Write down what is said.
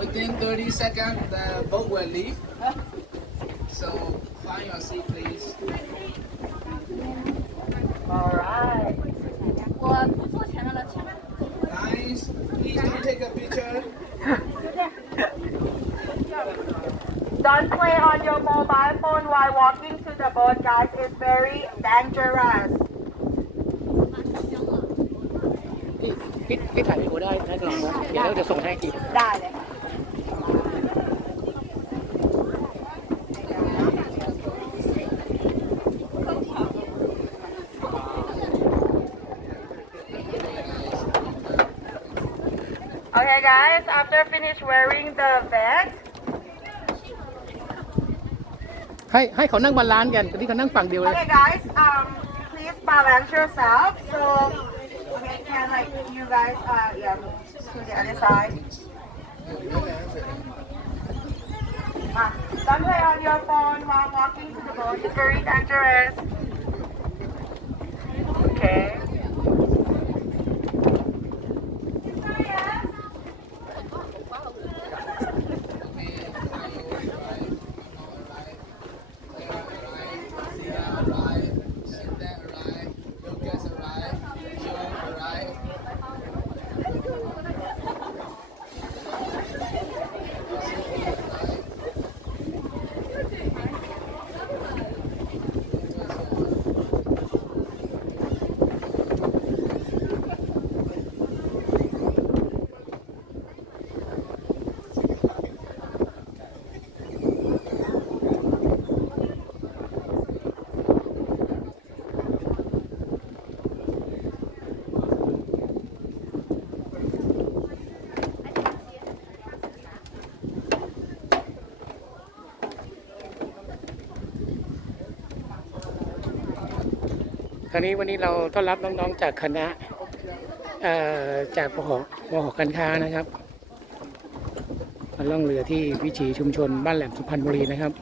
Within 30 seconds, the boat will leave. So find your seat, please. All right. Nice. Please don't take a picture. don't play on your mobile phone while walking to the boat, guys. It's very dangerous. พี่พี่ถ่ายวีดีโอได้ได้ตลอดนะเดี๋ยวเราจะส่งให้อีก ได้เลย Okay, guys, after finish wearing the vest, ให้ให้เขานั่งบาลานซ์กันตอนนี้เขานั่งฝั่งเดียวเลย okay, guys, um, please balance yourself. So, okay, can like you guys, uh, yeah, to the other side. Ah, don't play on your phone while walking to the boat. It's very dangerous. คราวนี้วันนี้เราต้อนรับน้องๆจากคณะจากมหมหการค้านะครับมาล่องเรือที่วิถีชุมชนบ้านแหลมสุพรรณบุรีนะครับ